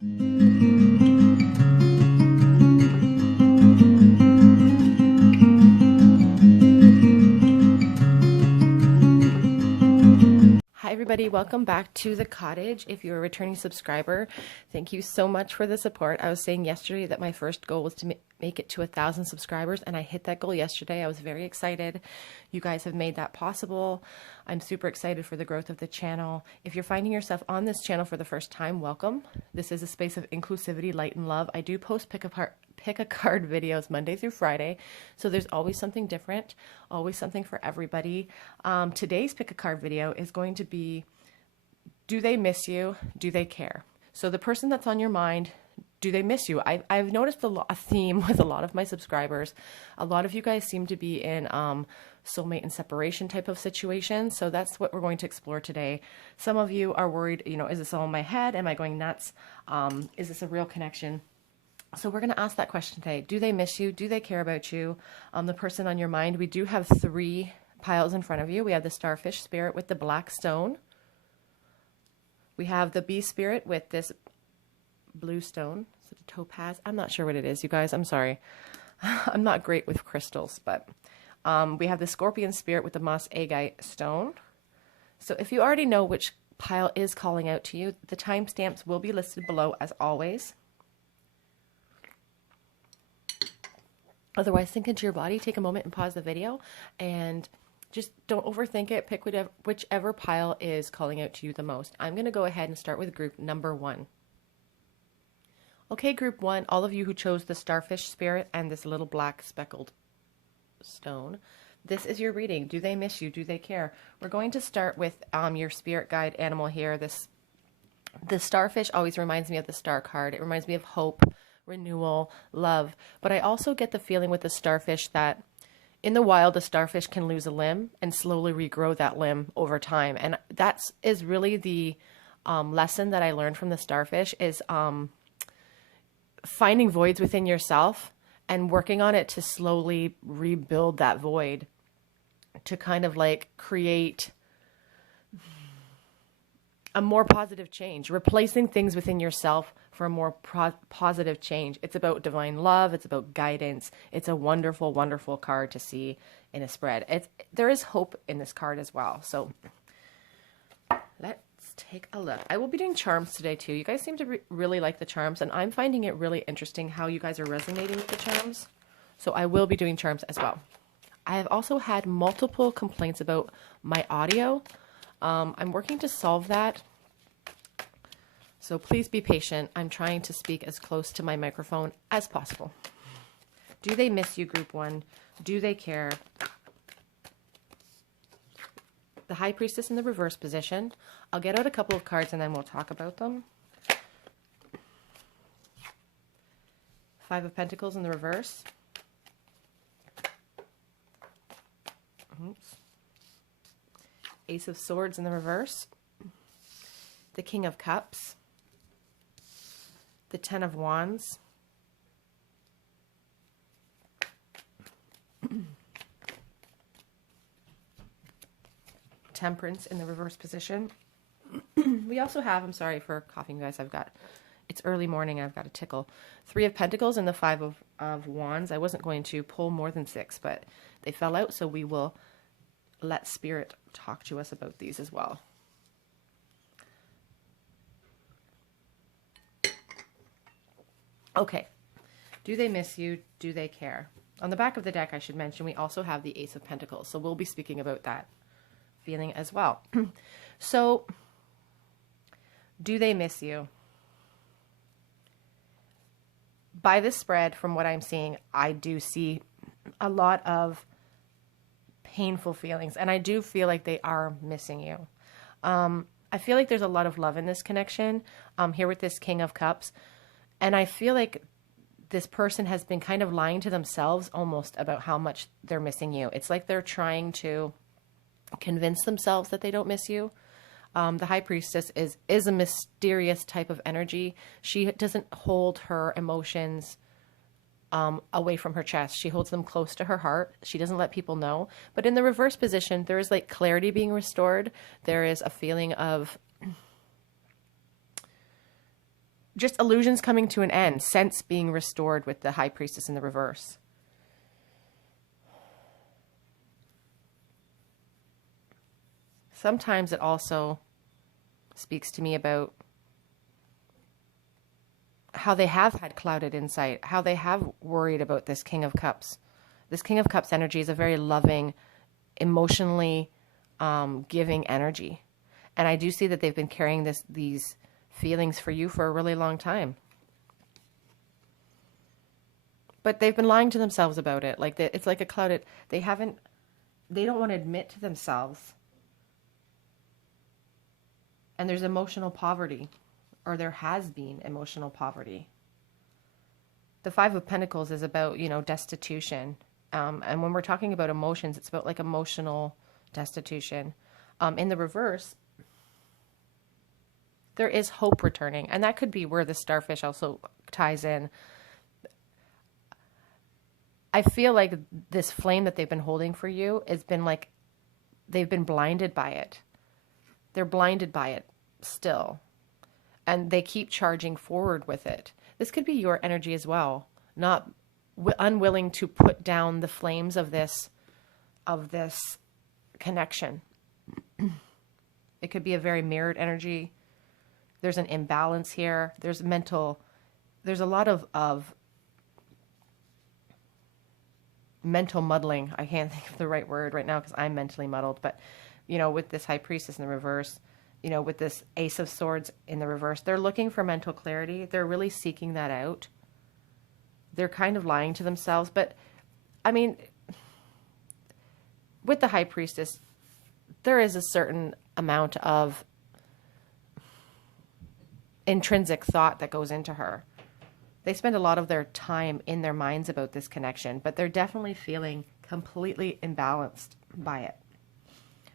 Hi everybody, welcome back to the cottage. If you're a returning subscriber, thank you so much for the support. I was saying yesterday that my first goal was to make it to 1,000 subscribers, and I hit that goal yesterday. I was very excited. You guys have made that possible. I'm super excited for the growth of the channel. If you're finding yourself on this channel for the first time, welcome. This is a space of inclusivity, light, and love. I do post pick a card videos Monday through Friday, so there's always something different, always something for everybody. Today's pick a card video is going to be, do they miss you? Do they care? So the person that's on your mind, do they miss you? I've noticed a theme with a lot of my subscribers. A lot of you guys seem to be in soulmate and separation type of situations. So that's what we're going to explore today. Some of you are worried, you know, is this all in my head? Am I going nuts? Is this a real connection? So we're going to ask that question today. Do they miss you? Do they care about you? The person on your mind. We do have 3 piles in front of you. We have the starfish spirit with the black stone. We have the bee spirit with this blue stone. Is it a topaz? I'm not sure what it is, you guys. I'm sorry. I'm not great with crystals, but we have the scorpion spirit with the moss agate stone. So if you already know which pile is calling out to you, the timestamps will be listed below as always. Otherwise, sink into your body, take a moment and pause the video, and just don't overthink it. Pick whichever pile is calling out to you the most. I'm going to go ahead and start with group number 1. Okay, group 1, all of you who chose the starfish spirit and this little black speckled stone, this is your reading. Do they miss you? Do they care? We're going to start with your spirit guide animal here. The starfish always reminds me of the star card. It reminds me of hope, renewal, love. But I also get the feeling with the starfish that in the wild, the starfish can lose a limb and slowly regrow that limb over time. And that is really the lesson that I learned from the starfish is finding voids within yourself and working on it to slowly rebuild that void, to kind of like create a more positive change, replacing things within yourself for a more positive change. It's about divine love. It's about guidance. It's a wonderful, wonderful card to see in a spread. There is hope in this card as well. So let's take a look. I will be doing charms today too. You guys seem to really like the charms, and I'm finding it really interesting how you guys are resonating with the charms. So I will be doing charms as well. I have also had multiple complaints about my audio. I'm working to solve that. So please be patient. I'm trying to speak as close to my microphone as possible. Do they miss you, group 1? Do they care? The High Priestess in the reverse position. I'll get out a couple of cards and then we'll talk about them. 5 of Pentacles in the reverse. Oops. Ace of Swords in the reverse. The King of Cups. The 10 of Wands. Temperance in the reverse position. We also have, I'm sorry for coughing, guys, it's early morning, I've got a tickle. 3 of Pentacles and the 5 of Wands. I wasn't going to pull more than 6, but they fell out, so we will let Spirit talk to us about these as well. Okay, do they miss you? Do they care? On the back of the deck, I should mention, we also have the Ace of Pentacles, so we'll be speaking about that feeling as well. So, do they miss you? By this spread, from what I'm seeing, I do see a lot of painful feelings, and I do feel like they are missing you. I feel like there's a lot of love in this connection here with this King of Cups, and I feel like this person has been kind of lying to themselves almost about how much they're missing you. It's like they're trying to convince themselves that they don't miss you. The High Priestess is a mysterious type of energy. She doesn't hold her emotions away from her chest. She holds them close to her heart. She doesn't let people know. But in the reverse position, there is like clarity being restored. There is a feeling of just illusions coming to an end, sense being restored with the High Priestess in the reverse. Sometimes it also speaks to me about how they have had clouded insight, how they have worried about this King of Cups. This King of Cups energy is a very loving, emotionally giving energy. And I do see that they've been carrying these feelings for you for a really long time. But they've been lying to themselves about it. Like it's like a clouded, they don't want to admit to themselves. And there's emotional poverty, or there has been emotional poverty. The Five of Pentacles is about, destitution. And when we're talking about emotions, it's about like emotional destitution. In the reverse, there is hope returning. And that could be where the starfish also ties in. I feel like this flame that they've been holding for you has been like, they've been blinded by it. They're blinded by it still. And they keep charging forward with it. This could be your energy as well. Not unwilling to put down the flames of this connection. It could be a very mirrored energy. There's an imbalance here. There's a lot of mental muddling. I can't think of the right word right now because I'm mentally muddled. But, with this High Priestess in the reverse, with this Ace of Swords in the reverse, they're looking for mental clarity. They're really seeking that out. They're kind of lying to themselves. But, I mean, with the High Priestess, there is a certain amount of intrinsic thought that goes into her. They spend a lot of their time in their minds about this connection, but they're definitely feeling completely imbalanced by it.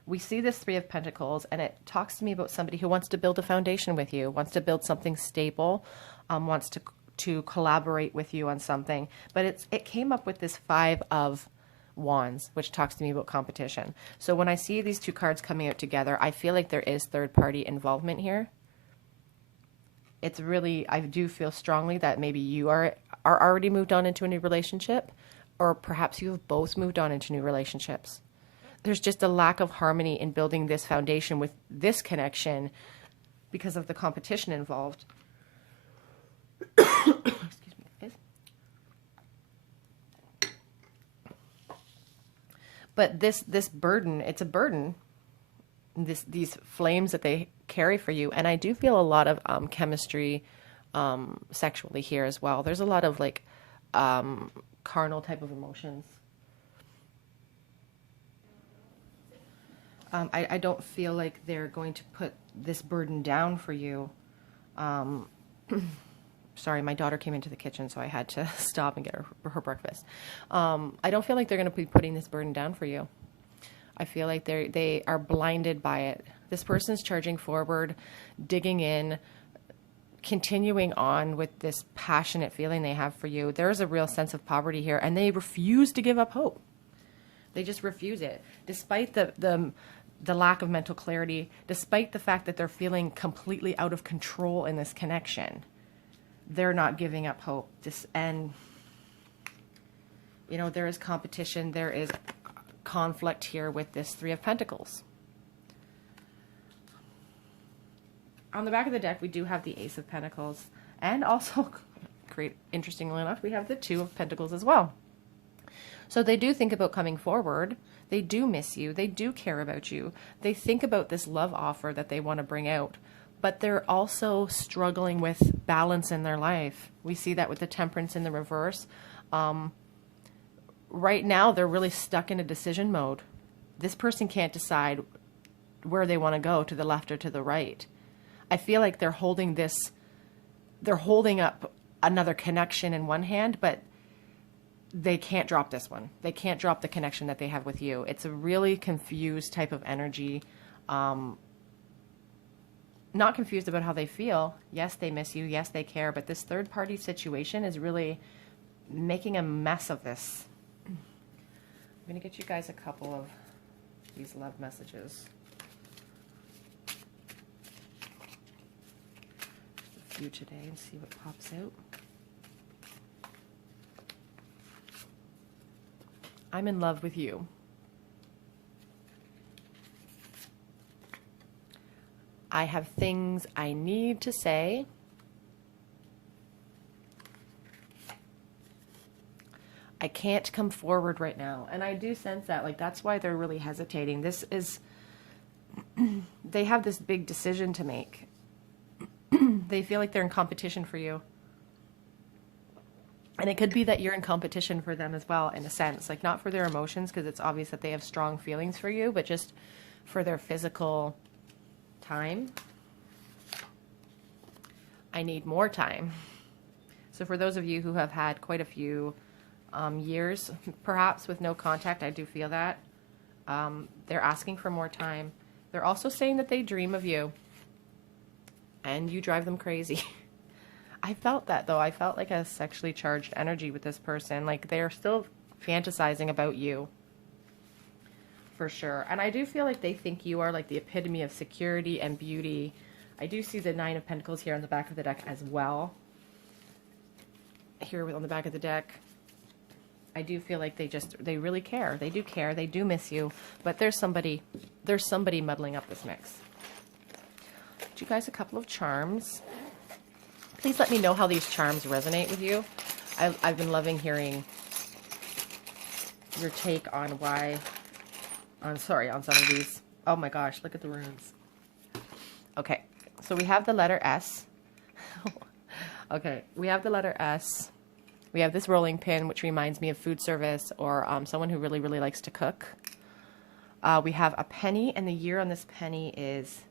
We see this Three of Pentacles, and it talks to me about somebody who wants to build a foundation with you, wants to build something stable, wants to collaborate with you on something. But it came up with this Five of Wands, which talks to me about competition. So when I see these two cards coming out together, I feel like there is third-party involvement here. It's really, I do feel strongly that maybe you are already moved on into a new relationship, or perhaps you have both moved on into new relationships. There's just a lack of harmony in building this foundation with this connection because of the competition involved. Excuse me, guys. But this burden, it's a burden. These flames that they carry for you, and I do feel a lot of chemistry sexually here as well. There's a lot of like carnal type of emotions. I don't feel like they're going to put this burden down for you. Sorry, my daughter came into the kitchen, so I had to stop and get her breakfast. I don't feel like they're going to be putting this burden down for you. I feel like they are blinded by it. This person's charging forward, digging in, continuing on with this passionate feeling they have for you. There's a real sense of poverty here, and they refuse to give up hope. They just refuse it, despite the lack of mental clarity, despite the fact that they're feeling completely out of control in this connection. They're not giving up hope. And there is competition. There is conflict here with this Three of Pentacles. On the back of the deck, we do have the Ace of Pentacles, and also, interestingly enough, we have the Two of Pentacles as well. So they do think about coming forward. They do miss you. They do care about you. They think about this love offer that they want to bring out, but they're also struggling with balance in their life. We see that with the Temperance in the reverse. Right now, they're really stuck in a decision mode. This person can't decide where they want to go, to the left or to the right. I feel like they're holding up another connection in one hand, but they can't drop this one. They can't drop the connection that they have with you. It's a really confused type of energy. Not confused about how they feel. Yes, they miss you. Yes, they care. But this third party situation is really making a mess of this. I'm going to get you guys a couple of these love messages. you today and see what pops out. I'm in love with you. I have things I need to say. I can't come forward right now. And I do sense that, like, that's why they're really hesitating. This is, they have this big decision to make. They feel like they're in competition for you. And it could be that you're in competition for them as well, in a sense. Like, not for their emotions, because it's obvious that they have strong feelings for you, but just for their physical time. I need more time. So for those of you who have had quite a few years, perhaps, with no contact, I do feel that. They're asking for more time. They're also saying that they dream of you. And you drive them crazy. I felt that, though. I felt like a sexually charged energy with this person. Like, they're still fantasizing about you. For sure. And I do feel like they think you are like the epitome of security and beauty. I do see the 9 of Pentacles here on the back of the deck as well. Here on the back of the deck. I do feel like they really care. They do care. They do miss you. But there's somebody muddling up this mix. Get you guys a couple of charms. Please let me know how these charms resonate with you. I've been loving hearing your take on why, on some of these. Oh my gosh, look at the runes. Okay, so we have the letter S. Okay, we have the letter S. We have this rolling pin, which reminds me of food service or someone who really, really likes to cook. We have a penny, and the year on this penny is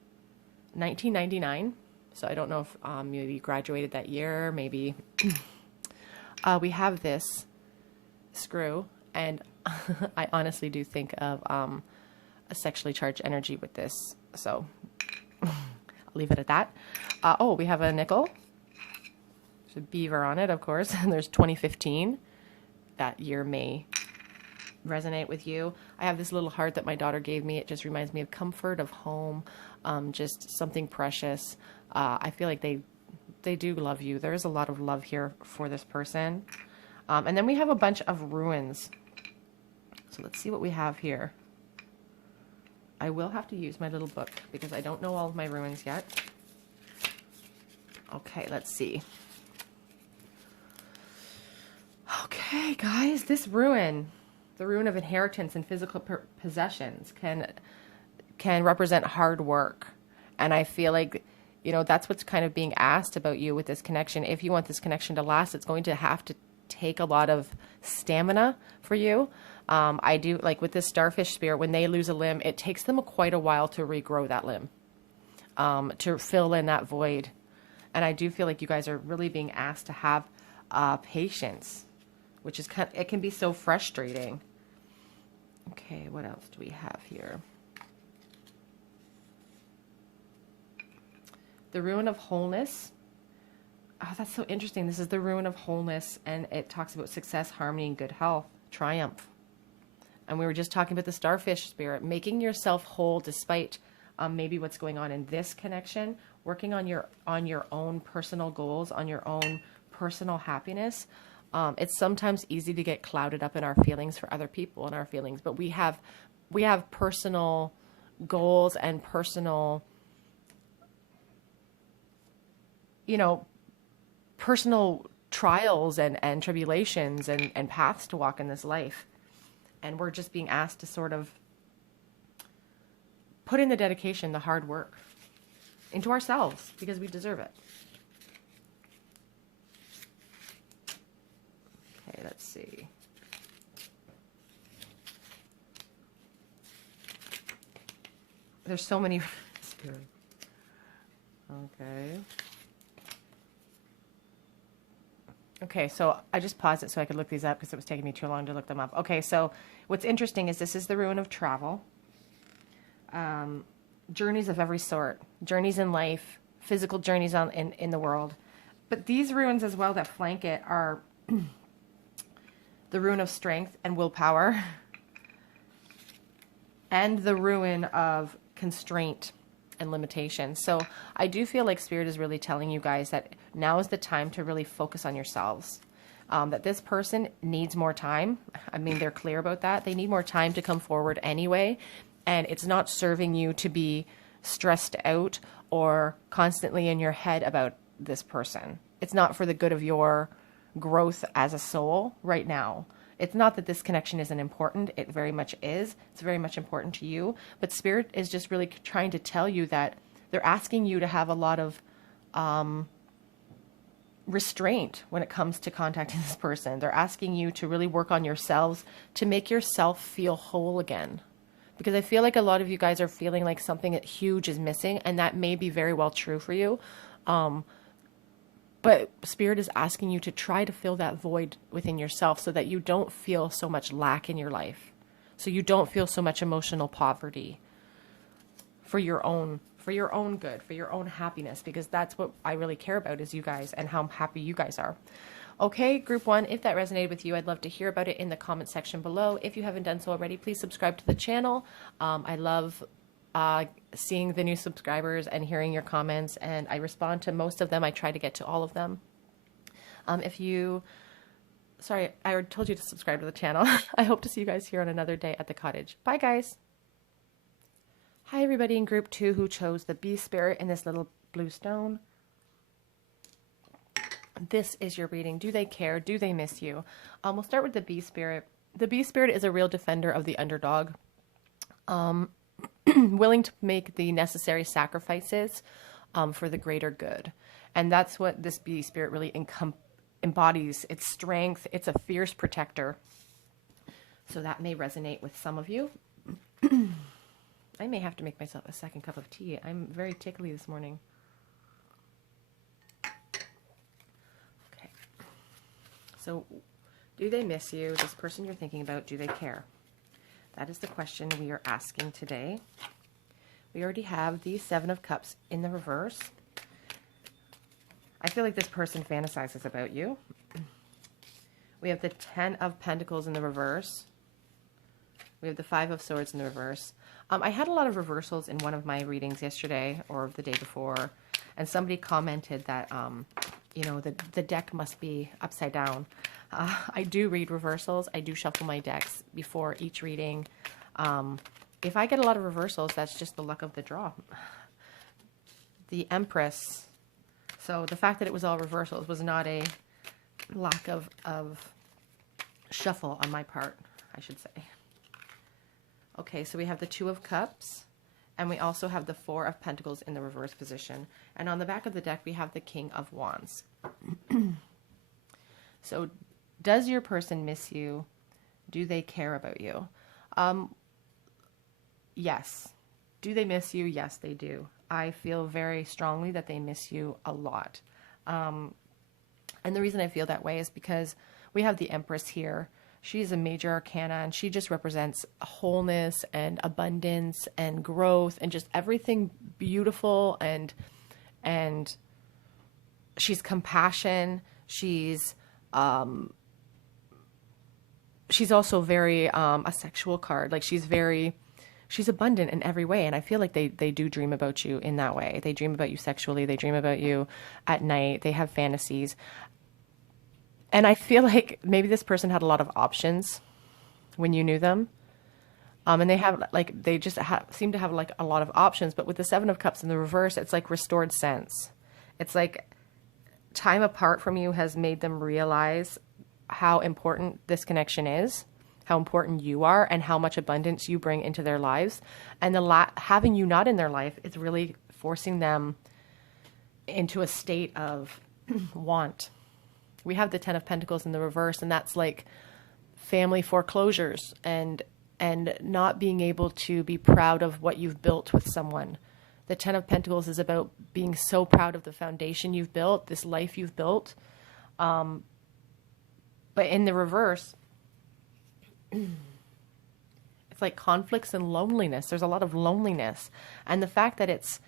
1999. So I don't know if maybe you graduated that year, maybe. We have this screw, and I honestly do think of a sexually charged energy with this. So I'll leave it at that. Oh, we have a nickel. There's a beaver on it, of course. And there's 2015. That year may resonate with you. I have this little heart that my daughter gave me. It just reminds me of comfort, of home, just something precious. I feel like they do love you. There is a lot of love here for this person. And then we have a bunch of ruins. So let's see what we have here. I will have to use my little book because I don't know all of my ruins yet. Okay, let's see. Okay, guys, this ruin, the ruin of inheritance and physical possessions can represent hard work. And I feel like, you know, that's what's kind of being asked about you with this connection. If you want this connection to last, it's going to have to take a lot of stamina for you. I do, like with this starfish spirit, when they lose a limb, it takes them quite a while to regrow that limb, to fill in that void. And I do feel like you guys are really being asked to have patience, which is it can be so frustrating. Okay, what else do we have here? The ruin of wholeness. Oh, that's so interesting. This is the ruin of wholeness, and it talks about success, harmony, and good health, triumph. And we were just talking about the starfish spirit, making yourself whole despite maybe what's going on in this connection, working on your own personal goals, on your own personal happiness. It's sometimes easy to get clouded up in our feelings for other people and our feelings, but we have personal goals and personal, you know, personal trials and tribulations and paths to walk in this life. And we're just being asked to sort of put in the dedication, the hard work into ourselves because we deserve it. Okay, let's see. There's so many. Okay. Okay, so I just paused it so I could look these up because it was taking me too long to look them up. Okay, so what's interesting is this is the ruin of travel. Journeys of every sort. Journeys in life, physical journeys in the world. But these ruins as well that flank it are the ruin of strength and willpower. And the ruin of constraint and limitations. So I do feel like Spirit is really telling you guys that now is the time to really focus on yourselves. That this person needs more time. I mean, they're clear about that. They need more time to come forward anyway. And it's not serving you to be stressed out or constantly in your head about this person. It's not for the good of your growth as a soul right now. It's not that this connection isn't important. It very much is. It's very much important to you. But Spirit is just really trying to tell you that they're asking you to have a lot of restraint when it comes to contacting this person. They're asking you to really work on yourselves to make yourself feel whole again. Because I feel like a lot of you guys are feeling like something huge is missing, and that may be very well true for you. But Spirit is asking you to try to fill that void within yourself so that you don't feel so much lack in your life. So you don't feel so much emotional poverty for your own good, for your own happiness, because that's what I really care about is you guys and how happy you guys are. Okay, group one, if that resonated with you, I'd love to hear about it in the comment section below. If you haven't done so already, please subscribe to the channel. I love seeing the new subscribers and hearing your comments, and I respond to most of them. I try to get to all of them. Sorry, I already told you to subscribe to the channel. I hope to see you guys here on another day at the cottage. Bye, guys. Hi, everybody in group two who chose the bee spirit in this little blue stone. This is your reading. Do they care? Do they miss you? We'll start with the bee spirit. The bee spirit is a real defender of the underdog. Willing to make the necessary sacrifices for the greater good. And that's what this bee spirit really embodies. Its strength. It's a fierce protector. So that may resonate with some of you. I may have to make myself a second cup of tea. I'm very tickly this morning. Okay. So, do they miss you? This person you're thinking about, do they care? That is the question we are asking today. We already have the Seven of Cups in the reverse. I feel like this person fantasizes about you. We have the Ten of Pentacles in the reverse. We have the Five of Swords in the reverse. I had a lot of reversals in one of my readings yesterday or the day before, and somebody commented that, you know, the deck must be upside down. I do read reversals. I do shuffle my decks before each reading. If I get a lot of reversals, that's just the luck of the draw. The Empress. So the fact that it was all reversals was not a lack of shuffle on my part, I should say. Okay, so we have the Two of Cups, and we also have the Four of Pentacles in the reverse position. And on the back of the deck, we have the King of Wands. So, does your person miss you? Do they care about you? Yes. Do they miss you? Yes, they do. I feel very strongly that they miss you a lot. And the reason I feel that way is because we have the Empress here. She's a major arcana, and she just represents wholeness and abundance and growth and just everything beautiful, and she's compassion. She's also very a sexual card. Like she's abundant in every way, and I feel like they do dream about you in that way. They dream about you sexually. They dream about you at night. They have fantasies. And I feel like maybe this person had a lot of options when you knew them. And they just seem to have like a lot of options. But with the Seven of Cups in the reverse, it's like restored sense. It's like time apart from you has made them realize how important this connection is, how important you are, and how much abundance you bring into their lives. And having you not in their life is really forcing them into a state of want. We have the Ten of Pentacles in the reverse, and that's like family foreclosures and not being able to be proud of what you've built with someone. The Ten of Pentacles is about being so proud of the foundation you've built, this life you've built. But in the reverse, it's like conflicts and loneliness. There's a lot of loneliness. And the fact that it's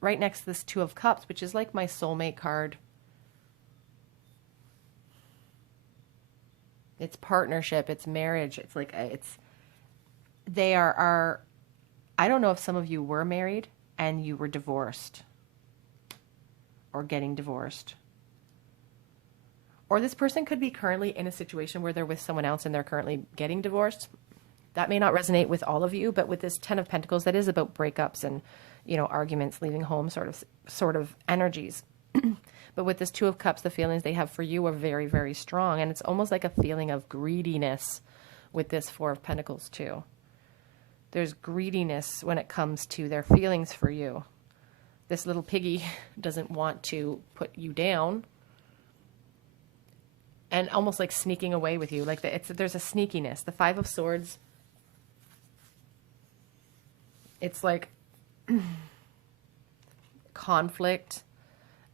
right next to this Two of Cups, which is like my soulmate card. It's partnership, it's marriage, it's like, they are, I don't know if some of you were married and you were divorced or getting divorced. Or this person could be currently in a situation where they're with someone else and they're currently getting divorced. That may not resonate with all of you, but with this Ten of Pentacles, that is about breakups and, you know, arguments, leaving home sort of energies. But with this Two of Cups, the feelings they have for you are very, very strong. And it's almost like a feeling of greediness with this Four of Pentacles too. There's greediness when it comes to their feelings for you. This little piggy doesn't want to put you down. And almost like sneaking away with you. Like there's a sneakiness. The Five of Swords, it's like conflict,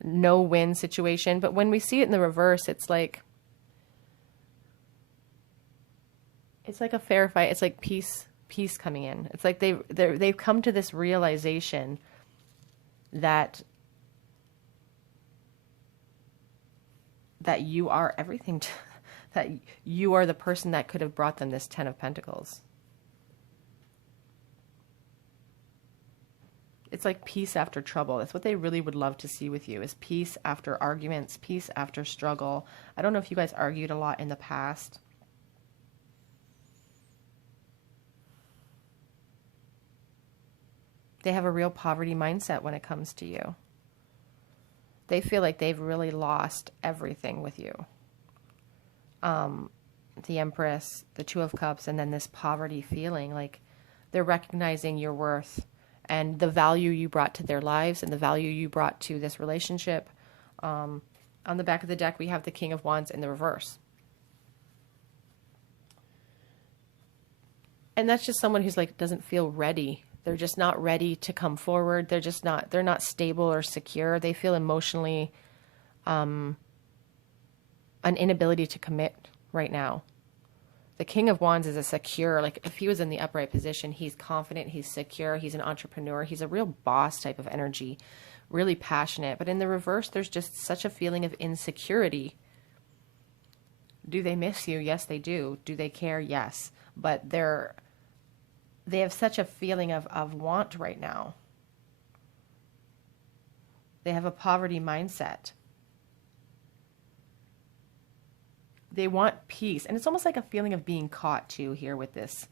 no-win situation. But when we see it in the reverse, it's like a fair fight. It's like peace coming in. It's like they've come to this realization that you are everything, that you are the person that could have brought them this Ten of Pentacles. It's like peace after trouble. That's what they really would love to see with you, is peace after arguments, peace after struggle. I don't know if you guys argued a lot in the past. They have a real poverty mindset when it comes to you. They feel like they've really lost everything with you. The Empress, the Two of Cups, and then this poverty feeling. Like they're recognizing your worth and the value you brought to their lives and the value you brought to this relationship. On the back of the deck, we have the King of Wands in the reverse. And that's just someone who's like, doesn't feel ready. They're just not ready to come forward. They're not stable or secure. They feel emotionally, an inability to commit right now. The King of Wands is a secure, like if he was in the upright position, he's confident, he's secure, he's an entrepreneur, he's a real boss type of energy, really passionate. But in the reverse, there's just such a feeling of insecurity. Do they miss you? Yes, they do. Do they care? Yes. But they have such a feeling of want right now. They have a poverty mindset. They want peace. And it's almost like a feeling of being caught too here with this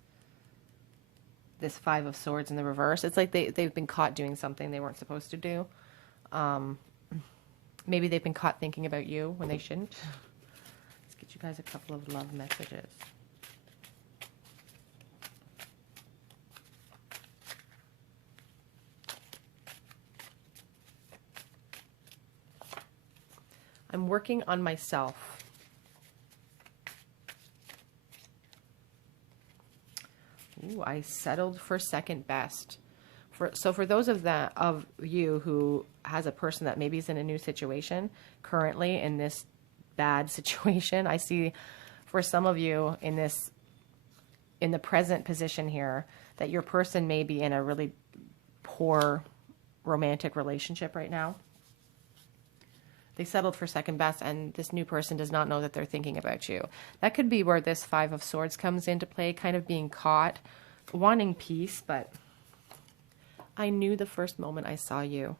Five of Swords in the reverse. It's like they've been caught doing something they weren't supposed to do. Maybe they've been caught thinking about you when they shouldn't. Let's get you guys a couple of love messages. I'm working on myself. Ooh, I settled for second best. So for those of you who has a person that maybe is in a new situation, currently in this bad situation, I see for some of you in the present position here, that your person may be in a really poor romantic relationship right now. They settled for second best, and this new person does not know that they're thinking about you. That could be where this Five of Swords comes into play, kind of being caught, wanting peace, but I knew the first moment I saw you.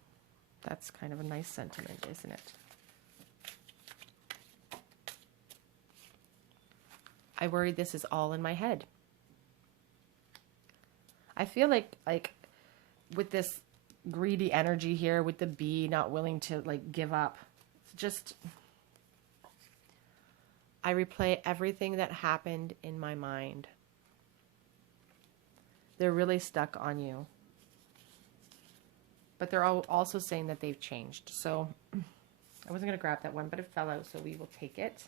That's kind of a nice sentiment, isn't it? I worry this is all in my head. I feel like with this greedy energy here, with the bee not willing to like give up, just I replay everything that happened in my mind. They're really stuck on you. But they're also saying that they've changed. So I wasn't going to grab that one, but it fell out, so we will take it.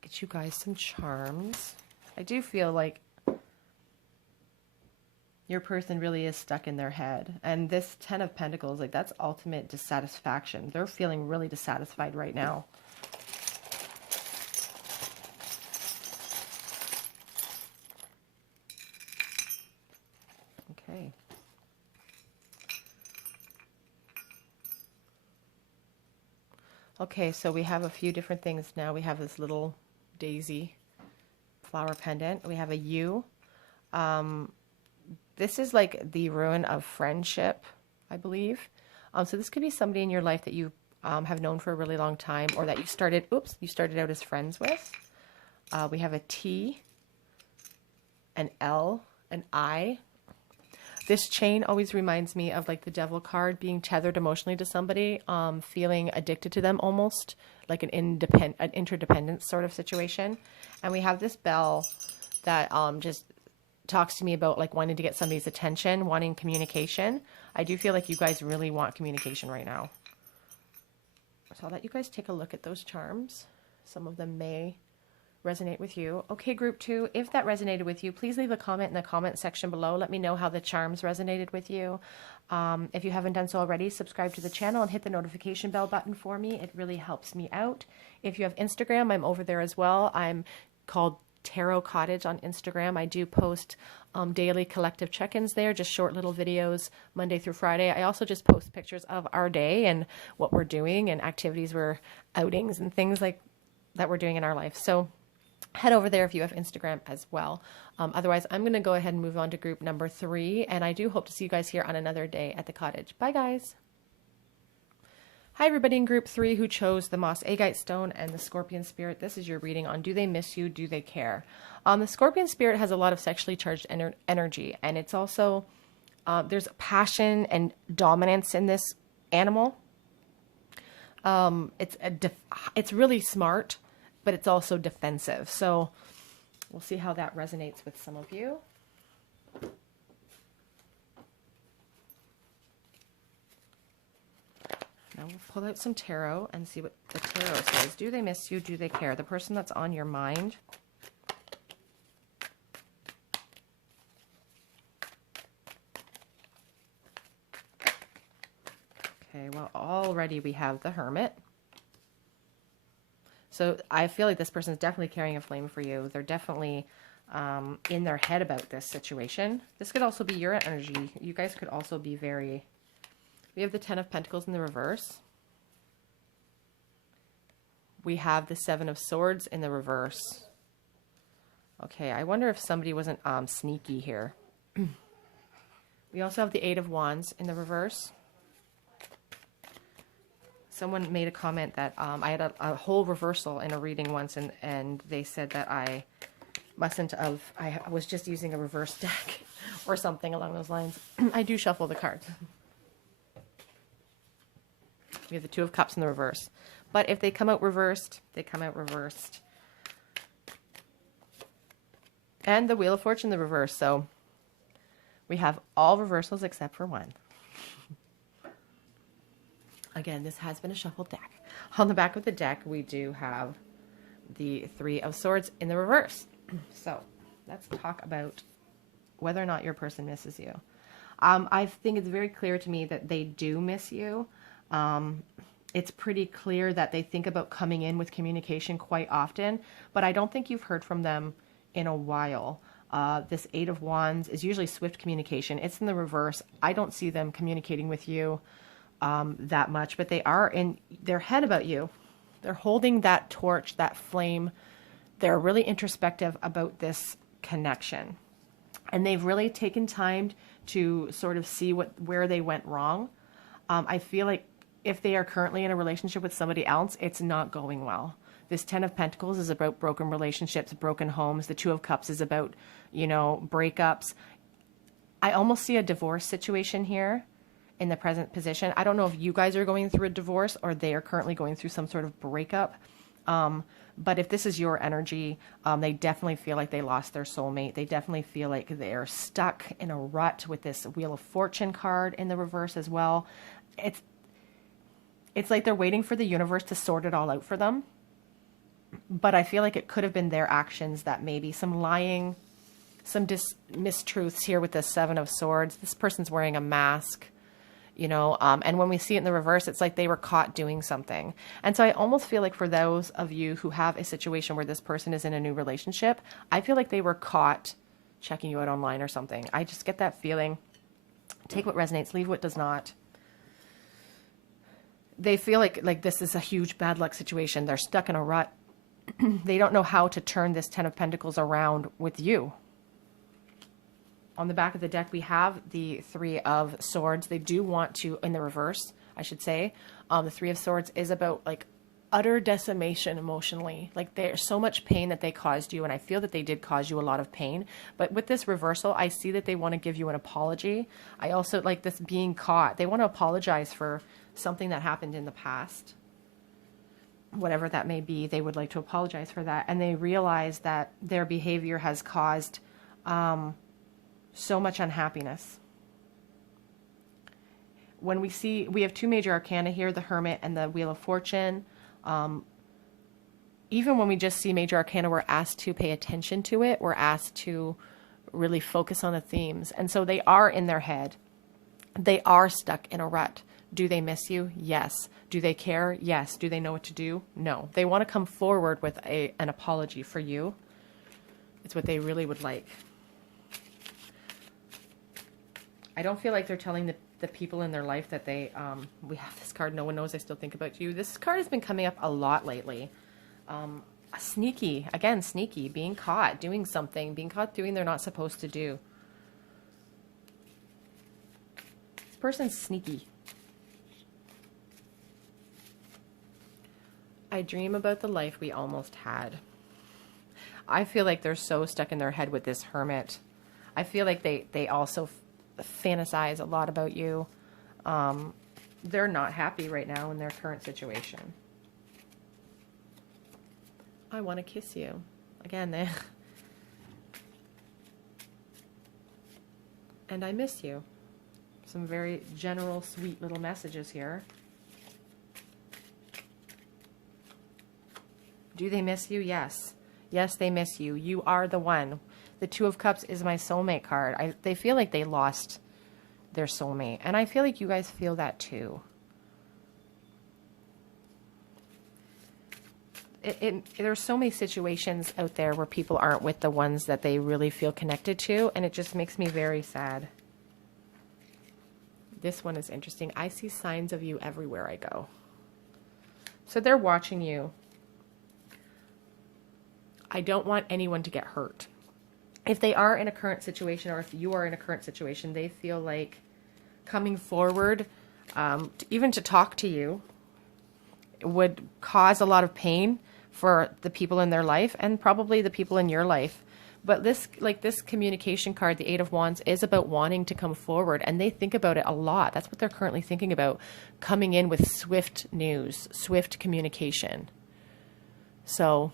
Get you guys some charms. I do feel like your person really is stuck in their head. And this Ten of Pentacles, like that's ultimate dissatisfaction. They're feeling really dissatisfied right now. Okay. Okay, so we have a few different things now. We have this little daisy flower pendant. We have a U. This is like the ruin of friendship, I believe. So this could be somebody in your life that you have known for a really long time, or that you started out as friends with. We have a T, an L, an I. This chain always reminds me of like the devil card, being tethered emotionally to somebody, feeling addicted to them almost, like an interdependent sort of situation. And we have this bell that just talks to me about like wanting to get somebody's attention, wanting communication. I do feel like you guys really want communication right now. So I'll let you guys take a look at those charms. Some of them may resonate with you. Okay, group 2, if that resonated with you, please leave a comment in the comment section below. Let me know how the charms resonated with you. If you haven't done so already, subscribe to the channel and hit the notification bell button for me. It really helps me out. If you have Instagram, I'm over there as well. I'm called Tarot Cottage on Instagram. I do post daily collective check-ins there, just short little videos Monday through Friday. I also just post pictures of our day and what we're doing and activities outings and things like that we're doing in our life. So head over there if you have Instagram as well. Otherwise, I'm going to go ahead and move on to group number 3, and I do hope to see you guys here on another day at the cottage. Bye, guys. Hi, everybody in group 3 who chose the Moss Agate Stone and the Scorpion Spirit. This is your reading on Do They Miss You? Do They Care? The Scorpion Spirit has a lot of sexually charged energy, and it's also, there's passion and dominance in this animal. It's really smart, but it's also defensive. So we'll see how that resonates with some of you. Now we'll pull out some tarot and see what the tarot says. Do they miss you? Do they care? The person that's on your mind. Okay, well, already we have the Hermit. So I feel like this person is definitely carrying a flame for you. They're definitely in their head about this situation. This could also be your energy. You guys could also be very... We have the Ten of Pentacles in the reverse. We have the Seven of Swords in the reverse. Okay, I wonder if somebody wasn't sneaky here. We also have the Eight of Wands in the reverse. Someone made a comment that I had a whole reversal in a reading once, and they said that I mustn't have, I was just using a reverse deck or something along those lines. I do shuffle the cards. We have the Two of Cups in the reverse. But if they come out reversed, they come out reversed. And the Wheel of Fortune in the reverse. So we have all reversals except for one. Again, this has been a shuffled deck. On the back of the deck, we do have the Three of Swords in the reverse. So let's talk about whether or not your person misses you. I think it's very clear to me that they do miss you. It's pretty clear that they think about coming in with communication quite often, but I don't think you've heard from them in a while. This Eight of Wands is usually swift communication. It's in the reverse. I don't see them communicating with you that much, but they are in their head about you. They're holding that torch, that flame. They're really introspective about this connection. And they've really taken time to sort of see where they went wrong. I feel like if they are currently in a relationship with somebody else, it's not going well. This Ten of Pentacles is about broken relationships, broken homes. The Two of Cups is about, you know, breakups. I almost see a divorce situation here in the present position. I don't know if you guys are going through a divorce or they are currently going through some sort of breakup. But if this is your energy, they definitely feel like they lost their soulmate. They definitely feel like they're stuck in a rut with this Wheel of Fortune card in the reverse as well. It's like they're waiting for the universe to sort it all out for them. But I feel like it could have been their actions that maybe some lying, some mistruths here with the Seven of Swords. This person's wearing a mask, you know, and when we see it in the reverse, it's like they were caught doing something. And so I almost feel like for those of you who have a situation where this person is in a new relationship, I feel like they were caught checking you out online or something. I just get that feeling. Take what resonates, leave what does not. They feel like this is a huge bad luck situation. They're stuck in a rut. They don't know how to turn this Ten of Pentacles around with you. On the back of the deck, we have the Three of Swords. They do want to, in the reverse, I should say, the Three of Swords is about like utter decimation emotionally. Like there's so much pain that they caused you, and I feel that they did cause you a lot of pain. But with this reversal, I see that they want to give you an apology. I also like this being caught. They want to apologize for something that happened in the past. Whatever that may be, they would like to apologize for that. And they realize that their behavior has caused so much unhappiness. When we have two major arcana here, the Hermit and the Wheel of Fortune. Even when we just see major arcana, we're asked to pay attention to it. We're asked to really focus on the themes. And so they are in their head. They are stuck in a rut. Do they miss you? Yes. Do they care? Yes. Do they know what to do? No. They want to come forward with an apology for you. It's what they really would like. I don't feel like they're telling the people in their life that they, we have this card, no one knows I still think about you. This card has been coming up a lot lately. Sneaky, again, sneaky, being caught doing something, being caught doing they're not supposed to do. This person's sneaky. I dream about the life we almost had. I feel like they're so stuck in their head with this Hermit. I feel like they also fantasize a lot about you. They're not happy right now in their current situation. I want to kiss you. Again, and I miss you. Some very general, sweet little messages here. Do they miss you? Yes. Yes, they miss you. You are the one. The Two of Cups is my soulmate card. They feel like they lost their soulmate. And I feel like you guys feel that too. There's so many situations out there where people aren't with the ones that they really feel connected to. And it just makes me very sad. This one is interesting. I see signs of you everywhere I go. So they're watching you. I don't want anyone to get hurt. If they are in a current situation, or if you are in a current situation, they feel like coming forward, even to talk to you, would cause a lot of pain for the people in their life and probably the people in your life. But this communication card, the Eight of Wands, is about wanting to come forward, and they think about it a lot. That's what they're currently thinking about, coming in with swift news, swift communication. So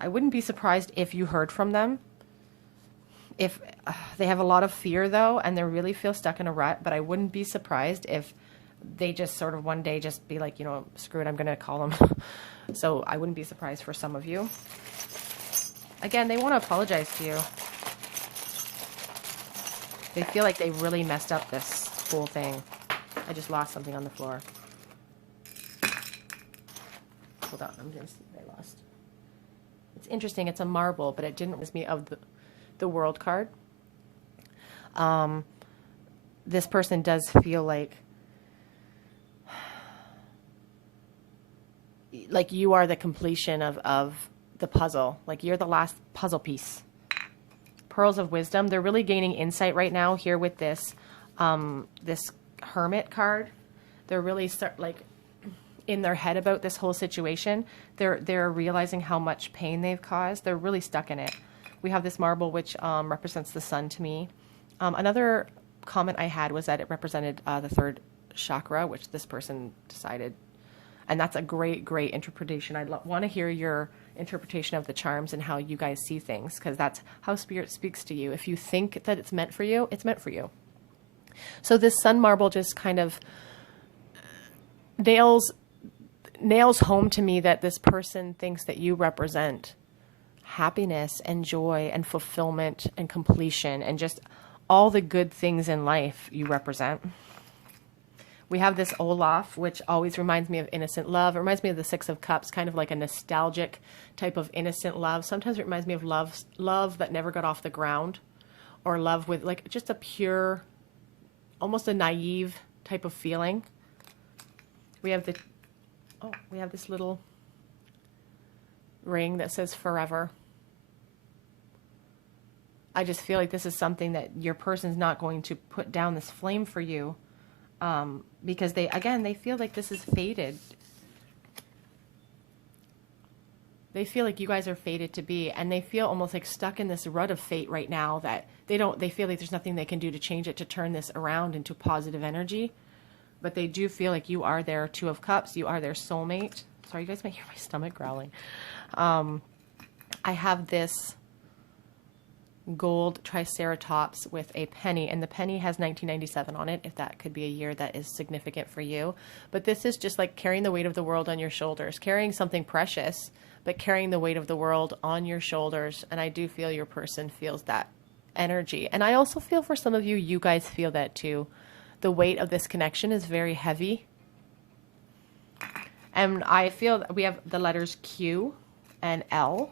I wouldn't be surprised if you heard from them. If they have a lot of fear, though, and they really feel stuck in a rut, but I wouldn't be surprised if they just sort of one day just be like, you know, screw it, I'm going to call them. So I wouldn't be surprised for some of you. Again, they want to apologize to you. They feel like they really messed up this whole thing. I just lost something on the floor. Hold on, I'm going to see what I lost. It's interesting. It's a marble, but it didn't remind me of the World card. This person does feel like you are the completion of the puzzle. Like you're the last puzzle piece. Pearls of Wisdom. They're really gaining insight right now here with this this Hermit card. They're really in their head about this whole situation. They're realizing how much pain they've caused. They're really stuck in it. We have this marble, which represents the sun to me. Another comment I had was that it represented the third chakra, which this person decided. And that's a great, great interpretation. I want to hear your interpretation of the charms and how you guys see things, because that's how Spirit speaks to you. If you think that it's meant for you, it's meant for you. So this sun marble just kind of nails home to me that this person thinks that you represent happiness and joy and fulfillment and completion and just all the good things in life you represent. We have this Olaf, which always reminds me of innocent love. It reminds me of the Six of Cups, kind of like a nostalgic type of innocent love. Sometimes it reminds me of love that never got off the ground, or love with like just a pure, almost a naive type of feeling. We have this little ring that says forever. I just feel like this is something that your person's not going to put down this flame for you, because they feel like this is fated. They feel like you guys are fated to be, and they feel almost like stuck in this rut of fate right now that they feel like there's nothing they can do to change it, to turn this around into positive energy. But they do feel like you are their Two of Cups. You are their soulmate. Sorry, you guys might hear my stomach growling. I have this gold triceratops with a penny, and the penny has 1997 on it, if that could be a year that is significant for you. But this is just like carrying the weight of the world on your shoulders, carrying something precious, but carrying the weight of the world on your shoulders. And I do feel your person feels that energy. And I also feel for some of you, you guys feel that too. The weight of this connection is very heavy. And I feel that we have the letters Q and L.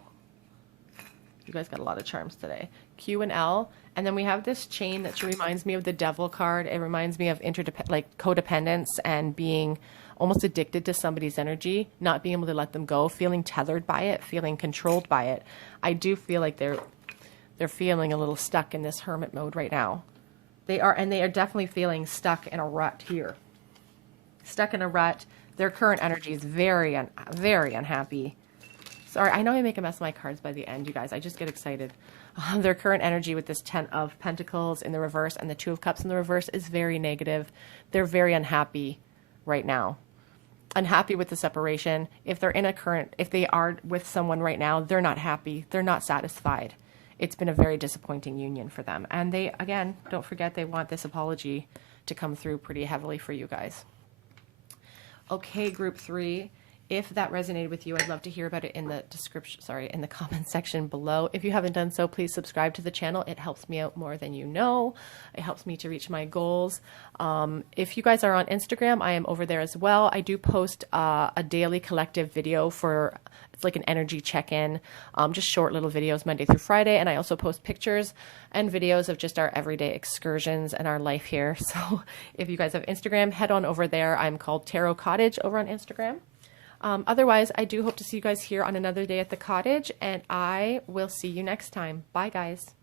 You guys got a lot of charms today. Q and L. And then we have this chain that reminds me of the Devil card. It reminds me of codependence and being almost addicted to somebody's energy, not being able to let them go, feeling tethered by it, feeling controlled by it. I do feel like they're feeling a little stuck in this hermit mode right now. They are definitely feeling stuck in a rut here. Stuck in a rut. Their current energy is very unhappy. Sorry, I know I make a mess of my cards by the end, you guys. I just get excited. Their current energy with this 10 of Pentacles in the reverse and the 2 of Cups in the reverse is very negative. They're very unhappy right now. Unhappy with the separation. If they are with someone right now, they're not happy. They're not satisfied. It's been a very disappointing union for them. And they, again, don't forget, they want this apology to come through pretty heavily for you guys. Okay, group 3. If that resonated with you, I'd love to hear about it in the in the comment section below. If you haven't done so, please subscribe to the channel. It helps me out more than you know. It helps me to reach my goals. If you guys are on Instagram, I am over there as well. I do post a daily collective video it's like an energy check-in, just short little videos Monday through Friday. And I also post pictures and videos of just our everyday excursions and our life here. So if you guys have Instagram, head on over there. I'm called Tarot Cottage over on Instagram. Otherwise, I do hope to see you guys here on another day at the cottage, and I will see you next time. Bye, guys.